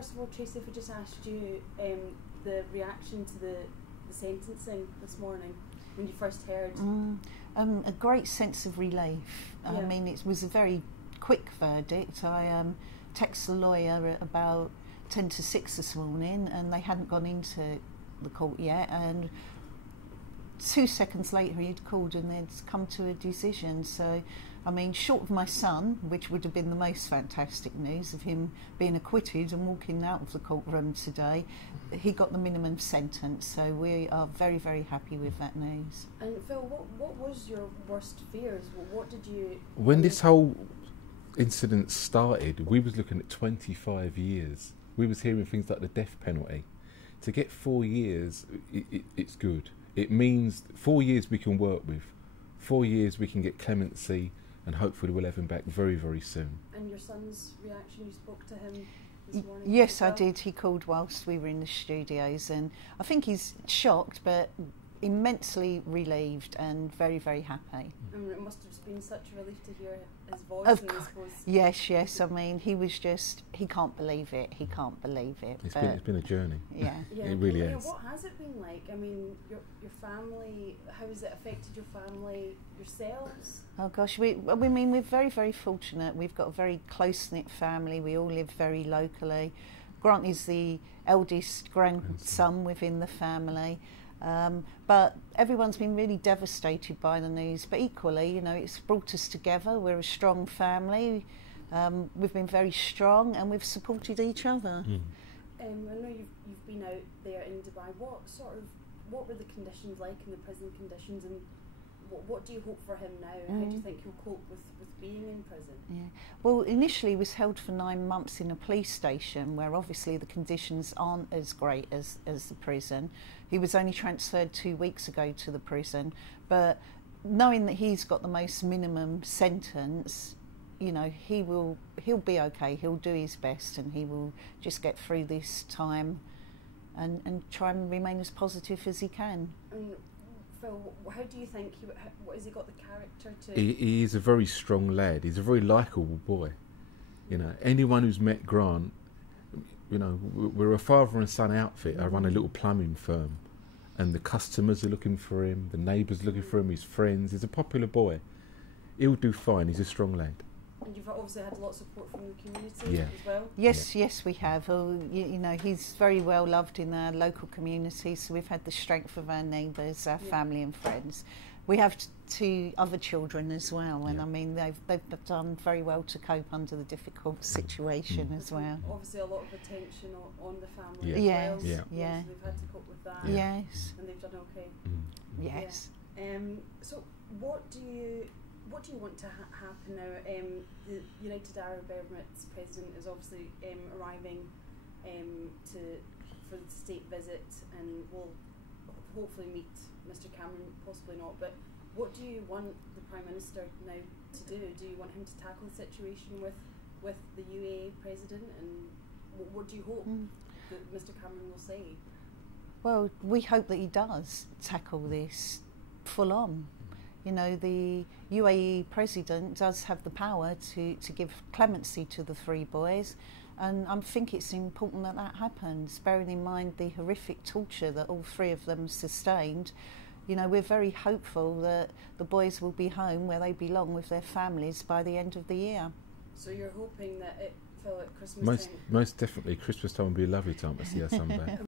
first of all, Tracy, if I just asked you the reaction to the sentencing this morning when you first heard? A great sense of relief. Yeah. I mean, it was a very quick verdict. I texted the lawyer at about 10 to 6 this morning, and they hadn't gone into the court yet, and 2 seconds later he'd called and they'd come to a decision. So, I mean, short of my son, which would have been the most fantastic news of him being acquitted and walking out of the courtroom today, he got the minimum sentence. So we are very, very happy with that news. And Phil, what was your worst fears? What did you... When this whole incident started, we was looking at 25 years. We was hearing things like the death penalty. To get 4 years, it's good. It means 4 years we can work with. 4 years we can get clemency, and hopefully we'll have him back very, very soon. And your son's reaction, you spoke to him this morning? Yes, I did. He called whilst we were in the studios, and I think he's shocked but immensely relieved and very, very happy. And it must have been such a relief to hear his voice. Of course. Yes. I mean, he was just, he can't believe it. He can't believe it. It's been a journey. Yeah. It really is. What has it been like? I mean, your family, how has it affected your family, yourselves? Oh gosh, we're very, very fortunate. We've got a very close-knit family. We all live very locally. Grant is the eldest grandson within the family. But everyone's been really devastated by the news. But equally, you know, it's brought us together. We're a strong family. We've been very strong, and we've supported each other. I know you've been out there in Dubai. What were the conditions like in the prison conditions, and what do you hope for him now? How do you think he'll cope with being in prison? Yeah. Well, initially he was held for 9 months in a police station where obviously the conditions aren't as great as the prison. He was only transferred 2 weeks ago to the prison, but knowing that he's got the most minimum sentence, you know, he'll be okay. He'll do his best, and he will just get through this time and try and remain as positive as he can. Phil, how do you think what has he got the character to? He is a very strong lad. He's a very likeable boy. You know, anyone who's met Grant, you know, we're a father and son outfit. I run a little plumbing firm, and the customers are looking for him, the neighbours looking for him, his friends. He's a popular boy. He'll do fine. He's a strong lad. And you've obviously had a lot of support from the community as well? Yes, we have. You know, he's very well loved in our local community, so we've had the strength of our neighbours, our family and friends. We have 2 other children as well, and I mean, they've done very well to cope under the difficult situation as well. Obviously a lot of attention on the family as well. Yeah. So they've had to cope with that. Yes. And they've done okay. Yes. Yeah. So what do you want to happen now? The United Arab Emirates president is obviously arriving for the state visit, and will hopefully meet Mr. Cameron, possibly not. But what do you want the Prime Minister now to do? Do you want him to tackle the situation with the UAE president, and what do you hope that Mr. Cameron will say? Well, we hope that he does tackle this full on. You know, the UAE president does have the power to give clemency to the 3 boys, and I think it's important that that happens, bearing in mind the horrific torture that all 3 of them sustained. You know, we're very hopeful that the boys will be home where they belong with their families by the end of the year. So you're hoping that Phil, at Christmas time... Most definitely, Christmas time will be a lovely time to see our son back.